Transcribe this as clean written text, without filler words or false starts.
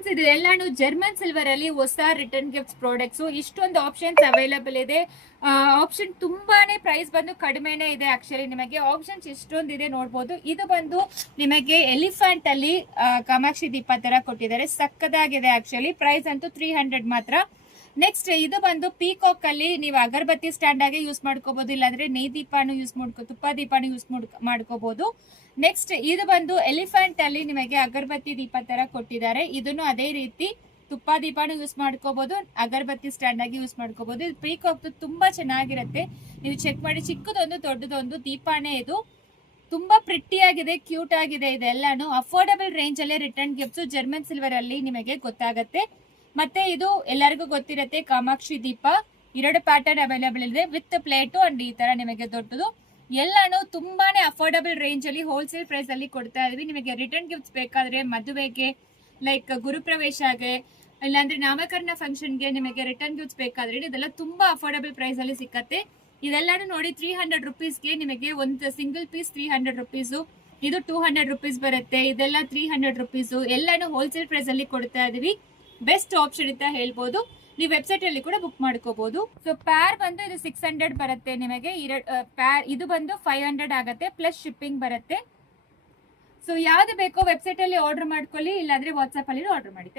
Friends, ಇದು ಎಲ್ಲಾನು German silver ಅಲ್ಲಿ ಹೊಸ ರಿಟರ್ನ್ ಗಿಫ್ಟ್ಸ್ ಪ್ರಾಡಕ್ಟ್ಸ್. ಇಷ್ಟೊಂದು ಆಪ್ಷನ್ಸ್ ಅವೈಲಬಲ್ ಇದೆ. ಆಪ್ಷನ್ ತುಂಬಾನೇ ಪ್ರೈಸ್ ಬಂದು ಕಡಿಮೆನೇ ಇದೆ. ಆಕ್ಚುಲಿ ನಿಮಗೆ ಆಪ್ಷನ್ಸ್ ಇಷ್ಟೊಂದಿದೆ ನೋಡ್ಬೋದು. ಇದು ಬಂದು ನಿಮಗೆ ಎಲಿಫೆಂಟ್ ಅಲ್ಲಿ ಕಾಮಾಕ್ಷಿ ದೀಪ ತರ ಕೊಟ್ಟಿದ್ದಾರೆ. ಸಕ್ಕದಾಗಿದೆ. ಆಕ್ಚುಲಿ ಪ್ರೈಸ್ ಅಂತೂ 300 ಮಾತ್ರ. ನೆಕ್ಸ್ಟ್ ಇದು ಬಂದು ಪೀಕಾಕ್ ಅಲ್ಲಿ ನೀವು ಅಗರಬತ್ತಿ ಸ್ಟ್ಯಾಂಡ್ ಆಗಿ ಯೂಸ್ ಮಾಡ್ಕೋಬಹುದು, ಇಲ್ಲಾಂದ್ರೆ ನೇಯ್ ದೀಪಾನು ಯೂಸ್ ತುಪ್ಪ ದೀಪಾನು ಯೂಸ್ ಮಾಡ್ಕೋಬಹುದು. ನೆಕ್ಸ್ಟ್ ಇದು ಬಂದು ಎಲಿಫೆಂಟ್ ಅಲ್ಲಿ ನಿಮಗೆ ಅಗರಬತ್ತಿ ದೀಪ ತರ ಕೊಟ್ಟಿದ್ದಾರೆ. ಇದನ್ನು ಅದೇ ರೀತಿ ತುಪ್ಪ ದೀಪಾನು ಯೂಸ್ ಮಾಡ್ಕೋಬಹುದು, ಅಗರಬತ್ತಿ ಸ್ಟ್ಯಾಂಡ್ ಆಗಿ ಯೂಸ್ ಮಾಡ್ಕೋಬಹುದು. ಇದು ಪೀಕಾಕ್ ತುಂಬಾ ಚೆನ್ನಾಗಿರುತ್ತೆ. ನೀವು ಚೆಕ್ ಮಾಡಿ, ಚಿಕ್ಕದೊಂದು ದೊಡ್ಡದೊಂದು ದೀಪಾನೇ ಇದು. ತುಂಬಾ ಪ್ರಿಟಿ ಆಗಿದೆ, ಕ್ಯೂಟ್ ಆಗಿದೆ. ಇದೆಲ್ಲಾನು ಅಫೋರ್ಡಬಲ್ ರೇಂಜ್ ಅಲ್ಲೇ ರಿಟರ್ನ್ ಗಿಫ್ಟ್ಸ್ ಜರ್ಮನ್ ಸಿಲ್ವರ್ ಅಲ್ಲಿ ನಿಮಗೆ ಗೊತ್ತಾಗತ್ತೆ. ಮತ್ತೆ ಇದು ಎಲ್ಲರಿಗೂ ಗೊತ್ತಿರುತ್ತೆ, ಕಾಮಾಕ್ಷಿ ದೀಪ 2 ಪ್ಯಾಟರ್ನ್ ಅವೈಲೇಬಲ್ ಇದೆ, ವಿತ್ ಪ್ಲೇಟು ಅಂಡ್ ಈ ತರ ನಿಮಗೆ ದೊಡ್ಡದು. ಎಲ್ಲಾನು ತುಂಬಾನೇ ಅಫೋರ್ಡಬಲ್ ರೇಂಜ್ ಅಲ್ಲಿ ಹೋಲ್ಸೇಲ್ ಪ್ರೈಸ್ ಅಲ್ಲಿ ಕೊಡ್ತಾ ಇದೀವಿ. ನಿಮಗೆ ರಿಟರ್ನ್ ಗಿಫ್ಟ್ಸ್ ಬೇಕಾದ್ರೆ ಮದುವೆಗೆ, ಲೈಕ್ ಗುರುಪ್ರವೇಶಗೆ, ಇಲ್ಲಾಂದ್ರೆ ನಾಮಕರಣ ಫಂಕ್ಷನ್ಗೆ ನಿಮಗೆ ರಿಟರ್ನ್ ಗಿಫ್ಟ್ಸ್ ಬೇಕಾದ್ರೆ ಇದೆಲ್ಲ ತುಂಬಾ ಅಫೋರ್ಡಬಲ್ ಪ್ರೈಸ್ ಅಲ್ಲಿ ಸಿಕ್ಕತ್ತೆ. ಇದೆಲ್ಲಾನು ನೋಡಿ 300 ರುಪೀಸ್ಗೆ ನಿಮಗೆ ಒಂದು ಸಿಂಗಲ್ ಪೀಸ್ 300 ರುಪೀಸ್, ಇದು 200 ರುಪೀಸ್ ಬರುತ್ತೆ. ಇದೆಲ್ಲ 300 ರುಪೀಸ್. ಎಲ್ಲಾನು ಹೋಲ್ಸೇಲ್ ಪ್ರೈಸ್ ಅಲ್ಲಿ ಕೊಡ್ತಾ ಇದೀವಿ. ಬೆಸ್ಟ್ ಆಪ್ಷನ್ ಅಂತ ಹೇಳ್ಬೋದು. ನೀವು ವೆಬ್ಸೈಟ್ ಅಲ್ಲಿ ಕೂಡ ಬುಕ್ ಮಾಡ್ಕೋಬಹುದು. ಸೊ ಪ್ಯಾರ್ ಬಂದು ಇದು 600 ಬರುತ್ತೆ ನಿಮಗೆ. ಪ್ಯಾರ್ ಇದು ಬಂದು 500 ಆಗುತ್ತೆ, ಪ್ಲಸ್ ಶಿಪ್ಪಿಂಗ್ ಬರುತ್ತೆ. ಸೊ ಯಾವ್ದು ಬೇಕೋ ವೆಬ್ಸೈಟ್ ಅಲ್ಲಿ ಆರ್ಡರ್ ಮಾಡ್ಕೊಳ್ಳಿ, ಇಲ್ಲಾಂದ್ರೆ ವಾಟ್ಸ್ಆಪ್ ಅಲ್ಲಿ ಆರ್ಡರ್ ಮಾಡಿ.